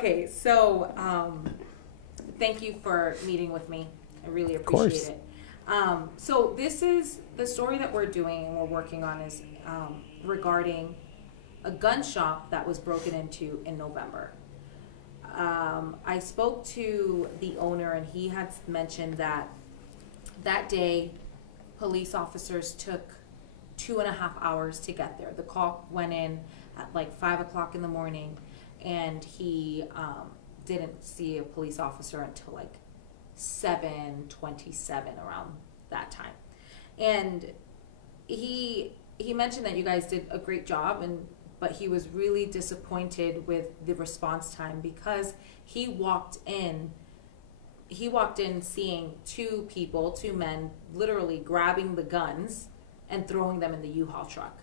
Okay, so thank you for meeting with me. I really appreciate it. So this is the story that we're doing and we're working on is regarding a gun shop that was broken into in November. I spoke to the owner and he had mentioned that that day police officers took 2.5 hours to get there. The call went in at like 5 o'clock in the morning and he didn't see a police officer until like 7:27 around that time. And he mentioned that you guys did a great job, but he was really disappointed with the response time because he walked in seeing two men literally grabbing the guns and throwing them in the U-Haul truck.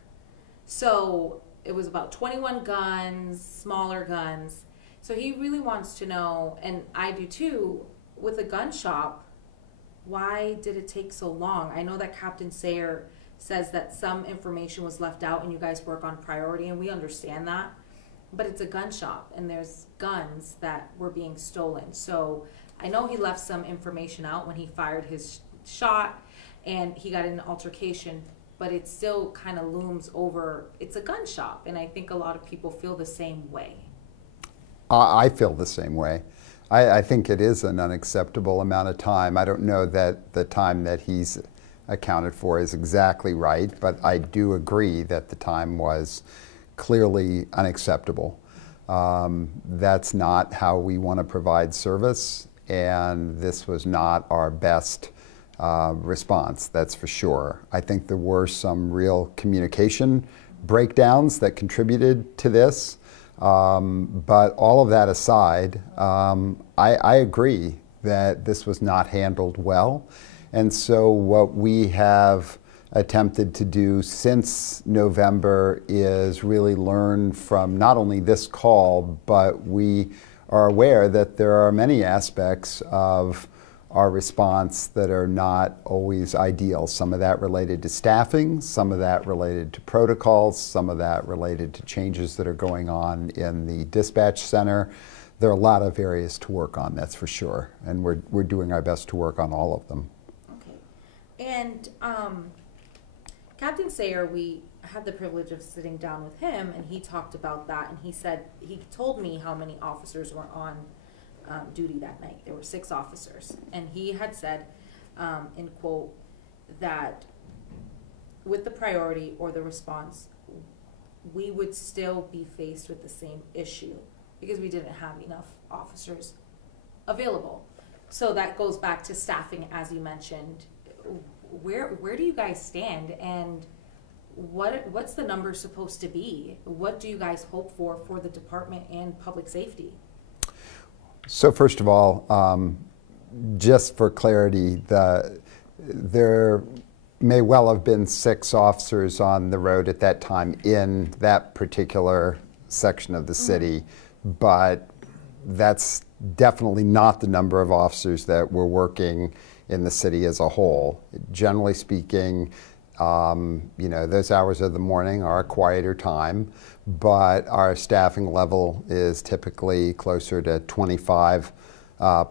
So it was about 21 guns, smaller guns. So he really wants to know, and I do too, with a gun shop, why did it take so long? I know that Captain Sayer says that some information was left out and you guys work on priority, and we understand that. But it's a gun shop and there's guns that were being stolen. So I know he left some information out when he fired his shot and he got in an altercation, but it still kind of looms over. It's a gun shop, and I think a lot of people feel the same way. I feel the same way. I think it is an unacceptable amount of time. I don't know that the time that he's accounted for is exactly right, but I do agree that the time was clearly unacceptable. That's not how we want to provide service, and this was not our best response, that's for sure. I think there were some real communication breakdowns that contributed to this. But all of that aside, I agree that this was not handled well. And so what we have attempted to do since November is really learn from not only this call, but we are aware that there are many aspects of our response that are not always ideal. Some of that related to staffing, some of that related to protocols, some of that related to changes that are going on in the dispatch center. There are a lot of areas to work on, that's for sure, and we're doing our best to work on all of them. Okay, and Captain Sayer, we had the privilege of sitting down with him, and he talked about that, and he told me how many officers were on duty that night. There were 6 officers, and he had said, in quote, that with the priority or the response, we would still be faced with the same issue because we didn't have enough officers available. So that goes back to staffing, as you mentioned. Where do you guys stand, and what's the number supposed to be? What do you guys hope for the department and public safety? So first of all, just for clarity, there may well have been 6 officers on the road at that time in that particular section of the city, but that's definitely not the number of officers that were working in the city as a whole. Generally speaking, you know, those hours of the morning are a quieter time, but our staffing level is typically closer to 25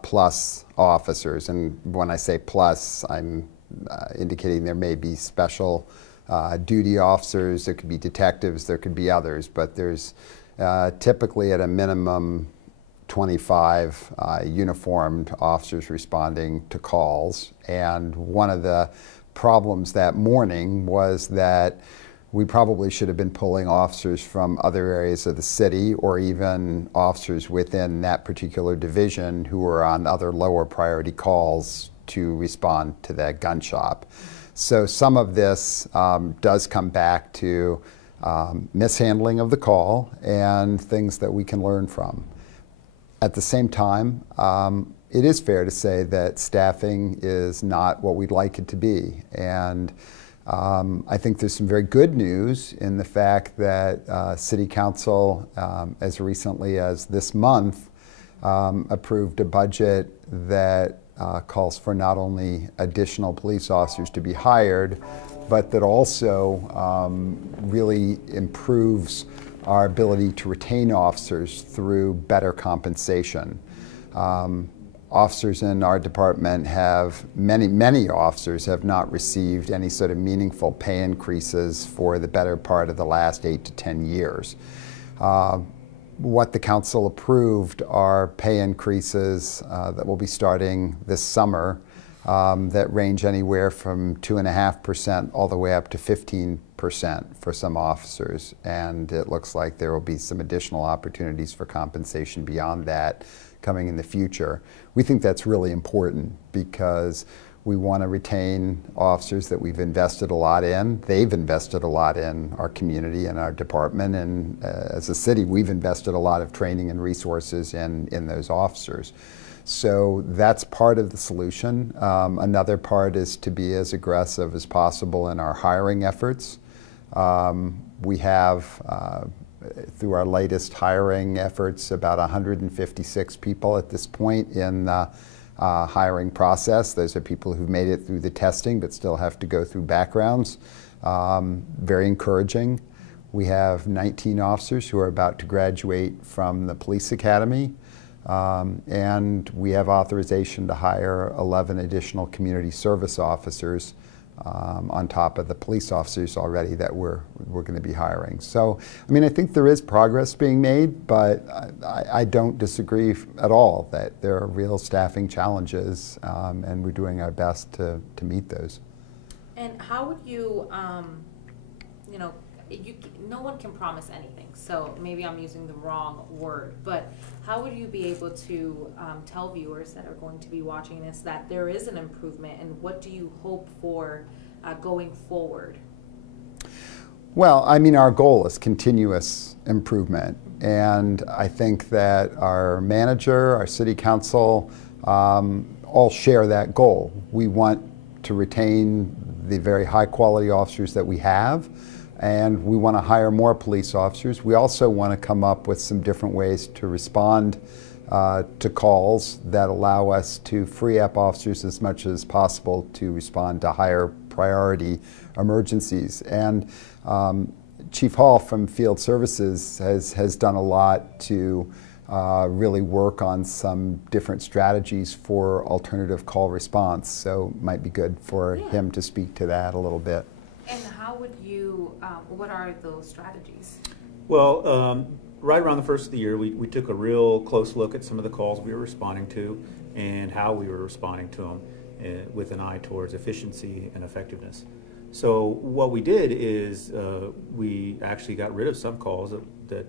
plus officers. And when I say plus, I'm indicating there may be special duty officers, there could be detectives, there could be others, but there's typically at a minimum 25 uniformed officers responding to calls. And one of the problems that morning was that we probably should have been pulling officers from other areas of the city, or even officers within that particular division who were on other lower priority calls to respond to that gun shop. So some of this does come back to mishandling of the call and things that we can learn from. At the same time, it is fair to say that staffing is not what we'd like it to be. And I think there's some very good news in the fact that City Council, as recently as this month, approved a budget that calls for not only additional police officers to be hired, but that also really improves our ability to retain officers through better compensation. Officers in our department many officers have not received any sort of meaningful pay increases for the better part of the last 8 to 10 years. What the council approved are pay increases that will be starting this summer that range anywhere from 2.5% all the way up to 15% for some officers. And it looks like there will be some additional opportunities for compensation beyond that coming in the future. We think that's really important because we want to retain officers that we've invested a lot in. They've invested a lot in our community and our department, and as a city, we've invested a lot of training and resources in those officers. So that's part of the solution. Another part is to be as aggressive as possible in our hiring efforts. We have, through our latest hiring efforts, about 156 people at this point in the hiring process. Those are people who've made it through the testing but still have to go through backgrounds. Very encouraging. We have 19 officers who are about to graduate from the police academy. And we have authorization to hire 11 additional community service officers on top of the police officers already that we're going to be hiring. So, I mean, I think there is progress being made, but I don't disagree at all that there are real staffing challenges, and we're doing our best to meet those. And how would you, you know, no one can promise anything, so maybe I'm using the wrong word, but how would you be able to tell viewers that are going to be watching this that there is an improvement, and what do you hope for going forward? Well, I mean, our goal is continuous improvement, and I think that our manager, our city council, all share that goal. We want to retain the very high quality officers that we have, and we want to hire more police officers. We also want to come up with some different ways to respond to calls that allow us to free up officers as much as possible to respond to higher priority emergencies. And Chief Hall from Field Services has done a lot to really work on some different strategies for alternative call response. So it might be good for him to speak to that a little bit. And how would you, what are those strategies? Well, right around the first of the year, we took a real close look at some of the calls we were responding to and how we were responding to them with an eye towards efficiency and effectiveness. So what we did is we actually got rid of some calls that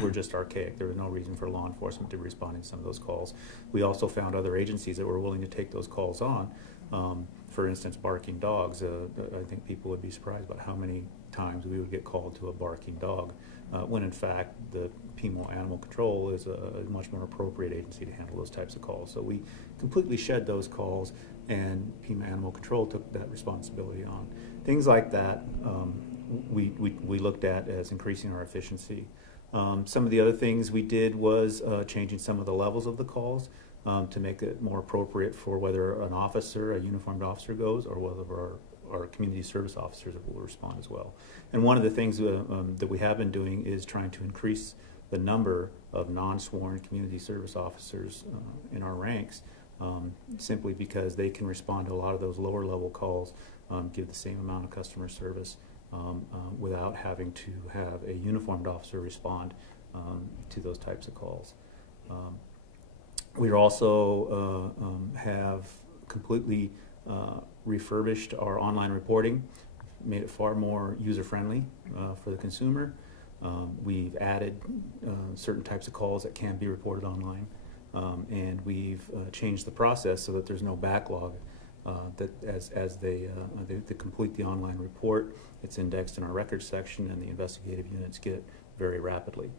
were just archaic. There was no reason for law enforcement to be responding to some of those calls. We also found other agencies that were willing to take those calls on. For instance, barking dogs. I think people would be surprised about how many times we would get called to a barking dog, when in fact the PMO Animal Control is a much more appropriate agency to handle those types of calls. So we completely shed those calls, and PMO Animal Control took that responsibility on. Things like that we looked at as increasing our efficiency. Some of the other things we did was changing some of the levels of the calls. To make it more appropriate for whether an officer, a uniformed officer goes, or whether our community service officers will respond as well. And one of the things that we have been doing is trying to increase the number of non-sworn community service officers in our ranks, simply because they can respond to a lot of those lower level calls, give the same amount of customer service without having to have a uniformed officer respond to those types of calls. We also have completely refurbished our online reporting, made it far more user-friendly for the consumer. We've added certain types of calls that can be reported online, and we've changed the process so that there's no backlog. That as they complete the online report, it's indexed in our records section, and the investigative units get it very rapidly.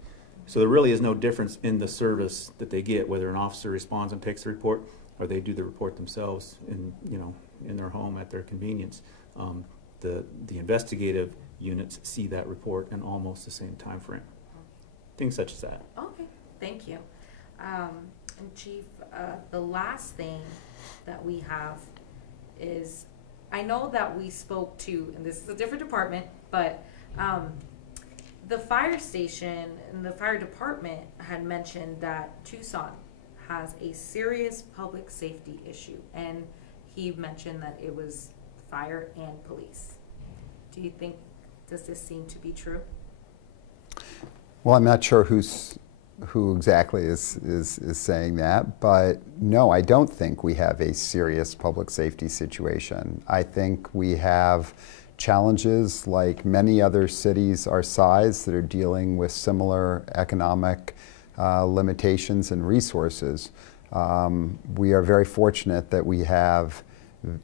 So there really is no difference in the service that they get, whether an officer responds and takes the report, or they do the report themselves in their home at their convenience. The investigative units see that report in almost the same time frame. Things such as that. Okay, thank you. And Chief, the last thing that we have is, I know that we spoke to, and this is a different department, but the fire station and the fire department had mentioned that Tucson has a serious public safety issue, and he mentioned that it was fire and police. Do you think, does this seem to be true? Well, I'm not sure who exactly is saying that, but no, I don't think we have a serious public safety situation. I think we have challenges like many other cities our size that are dealing with similar economic limitations and resources. We are very fortunate that we have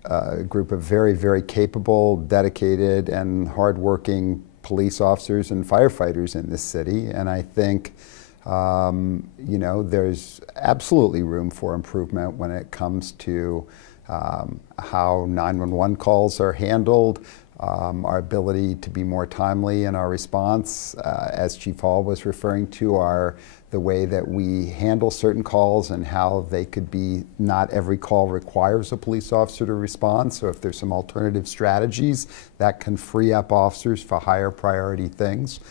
a group of very, very capable, dedicated, and hardworking police officers and firefighters in this city, and I think you know, there's absolutely room for improvement when it comes to how 911 calls are handled, our ability to be more timely in our response, as Chief Hall was referring to, the way that we handle certain calls and how they could be, not every call requires a police officer to respond, so if there's some alternative strategies that can free up officers for higher priority things.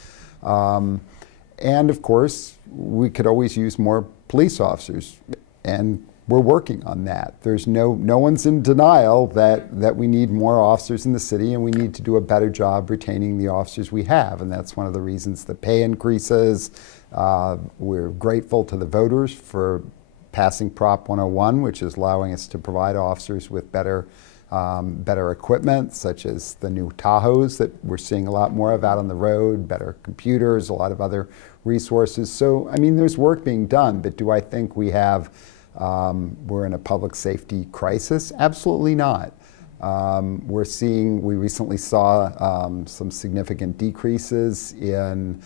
And of course, we could always use more police officers, and we're working on that. There's no one's in denial that we need more officers in the city, and we need to do a better job retaining the officers we have, and that's one of the reasons the pay increases. We're grateful to the voters for passing Prop 101, which is allowing us to provide officers with better equipment, such as the new Tahoes that we're seeing a lot more of out on the road, better computers, a lot of other resources. So, I mean, there's work being done, but do I think we're in a public safety crisis? Absolutely not. We recently saw some significant decreases in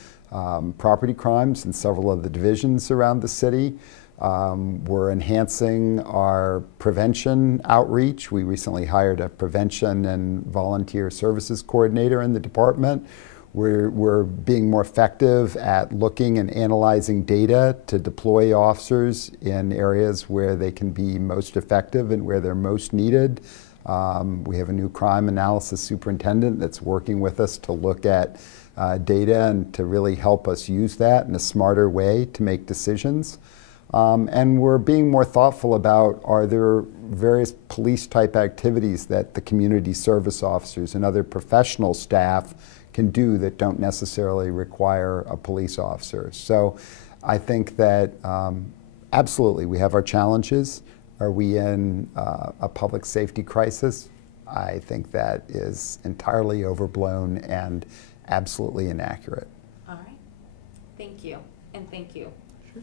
property crimes in several of the divisions around the city. We're enhancing our prevention outreach. We recently hired a prevention and volunteer services coordinator in the department. We're being more effective at looking and analyzing data to deploy officers in areas where they can be most effective and where they're most needed. We have a new crime analysis superintendent that's working with us to look at data and to really help us use that in a smarter way to make decisions. And we're being more thoughtful about, are there various police type activities that the community service officers and other professional staff can do that don't necessarily require a police officer. So I think that absolutely we have our challenges. Are we in a public safety crisis? I think that is entirely overblown and absolutely inaccurate. All right. Thank you, and thank you. Sure.